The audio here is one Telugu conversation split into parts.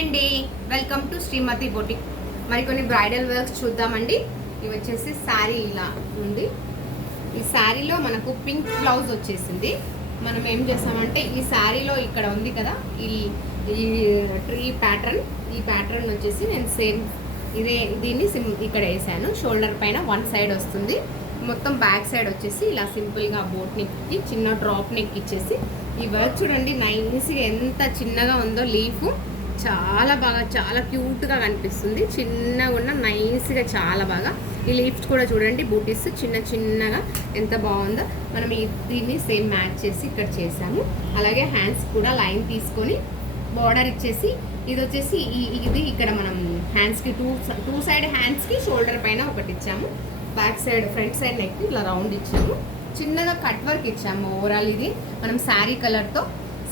అండి, వెల్కమ్ టు శ్రీమతి బొటిక్. మరికొన్ని బ్రైడల్ వర్క్స్ చూద్దామండి. ఇవి వచ్చేసి శారీ ఇలా ఉంది. ఈ శారీలో మనకు పింక్ బ్లౌజ్ వచ్చేసింది. మనం ఏం చేస్తామంటే ఈ శారీలో ఇక్కడ ఉంది కదా ఈ ట్రీ ప్యాటర్న్, ఈ ప్యాటర్న్ వచ్చేసి నేను సేమ్ దీన్ని ఇక్కడ వేసాను. షోల్డర్ పైన వన్ సైడ్ వస్తుంది, మొత్తం బ్యాక్ సైడ్ వచ్చేసి ఇలా సింపుల్గా బోట్ నెక్కి చిన్న డ్రాప్ నెక్ ఇచ్చేసి ఈ వర్క్ చూడండి నైస్గా ఎంత చిన్నగా ఉందో. లీఫ్ చాలా బాగా చాలా క్యూట్గా కనిపిస్తుంది. చిన్నగా ఉన్న నైస్గా చాలా బాగా. ఈ లీఫ్స్ కూడా చూడండి బూటీస్ చిన్న చిన్నగా ఎంత బాగుందో. మనం దీన్ని సేమ్ మ్యాచ్ చేసి ఇక్కడ చేసాము. అలాగే హ్యాండ్స్ కూడా లైన్ తీసుకొని బార్డర్ ఇచ్చేసి ఇది వచ్చేసి ఇది ఇక్కడ మనం హ్యాండ్స్కి టూ సైడ్ హ్యాండ్స్కి షోల్డర్ పైన ఒకటి ఇచ్చాము. Back side front side neck ఇలా రౌండ్ ఇచ్చాము. చిన్నగా కట్ వర్క్ ఇచ్చాము. ఓవరాల్ ఇది మనం శారీ కలర్తో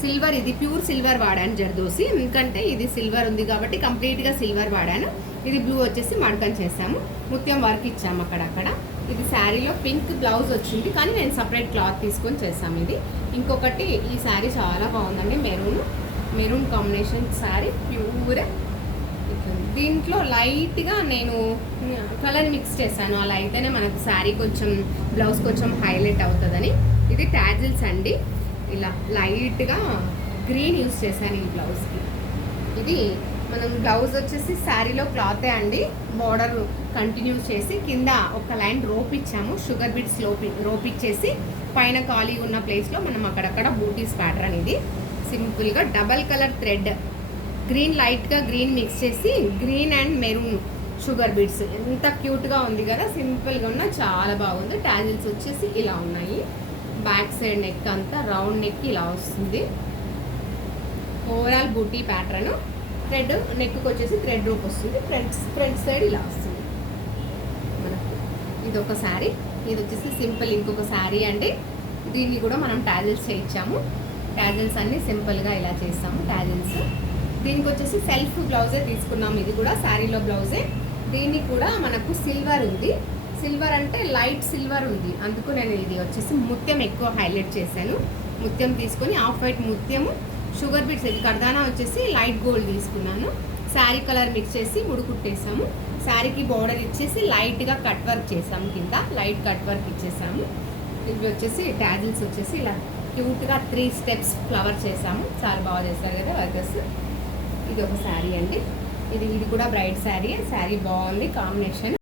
సిల్వర్, ఇది ప్యూర్ సిల్వర్ వాడాను జర్దోసి, ఎందుకంటే ఇది సిల్వర్ ఉంది కాబట్టి కంప్లీట్గా సిల్వర్ వాడాను. ఇది బ్లూ వచ్చేసి మడకం చేసాము. ముత్యం వర్క్ ఇచ్చాము అక్కడక్కడ. ఇది శారీలో పింక్ బ్లౌజ్ వచ్చింది, కానీ నేను సపరేట్ క్లాత్ తీసుకొని చేసాము ఇది. ఇంకొకటి ఈ శారీ చాలా బాగుందండి, మెరూన్ కాంబినేషన్ శారీ ప్యూర్. దీంట్లో లైట్గా నేను కలర్ మిక్స్ చేశాను, అలా అయితేనే మనకు శారీ కొంచెం బ్లౌజ్ కొంచెం హైలైట్ అవుతుందని. ఇది టాజిల్స్ అండి, ఇలా లైట్గా గ్రీన్ యూస్ చేశాను ఈ బ్లౌజ్కి. ఇది మనం బ్లౌజ్ వచ్చేసి శారీలో క్లాతే అండి. బార్డర్ కంటిన్యూ చేసి కింద ఒక లైన్ రోప్ ఇచ్చాము, షుగర్ బీడ్స్ రోప్ ఇచ్చేసి పైన ఖాళీ ఉన్న ప్లేస్లో మనం అక్కడక్కడ బూటీస్ ప్యాటర్న్. ఇది సింపుల్గా డబల్ కలర్ థ్రెడ్, గ్రీన్ లైట్గా గ్రీన్ మిక్స్ చేసి green and maroon sugar beads ఎంత క్యూట్గా ఉంది కదా. సింపుల్గా ఉన్న చాలా బాగుంది. టాజిల్స్ వచ్చేసి ఇలా ఉన్నాయి. బ్యాక్ సైడ్ నెక్ అంతా రౌండ్ నెక్ ఇలా వస్తుంది. ఓవరాల్ బూటీ ప్యాటర్న్. థ్రెడ్ నెక్కి వచ్చేసి థ్రెడ్ రూప్ వస్తుంది. ఫ్రంట్ సైడ్ ఇలా వస్తుంది మనకు. ఇది ఒక శారీ. ఇది వచ్చేసి సింపుల్ ఇంకొక శారీ అండి. దీన్ని కూడా మనం టాజిల్స్ ఇచ్చాము. టాజిల్స్ అన్నీ సింపుల్గా ఇలా చేస్తాము. టాజిల్స్ దీనికి వచ్చేసి సెల్ఫ్ బ్లౌజే తీసుకున్నాము. ఇది కూడా శారీలో బ్లౌజే. దీనికి కూడా మనకు సిల్వర్ ఉంది. సిల్వర్ అంటే లైట్ సిల్వర్ ఉంది, అందుకు నేను ఇది వచ్చేసి ముత్యం ఎక్కువ హైలైట్ చేశాను. ముత్యం తీసుకొని ఆఫ్ వైట్ ముత్యము, షుగర్ బీట్స్, ఇది కర్దానా వచ్చేసి లైట్ గోల్డ్ తీసుకున్నాను. శారీ కలర్ మిక్స్ చేసి ముడి కుట్టేసాము. శారీకి బార్డర్ ఇచ్చేసి లైట్గా కట్ వర్క్ చేసాము, కింద లైట్ కట్ వర్క్ ఇచ్చేసాము. ఇవి వచ్చేసి టాజిల్స్ వచ్చేసి ఇలా క్యూట్గా 3 స్టెప్స్ ఫ్లవర్ చేసాము. చాలా బాగా చేస్తారు కదా వర్కర్స్. ఇది ఒక శారీ అండి. ఇది కూడా బ్రైట్ శారీ. శారీ బాగుంది కాంబినేషన్.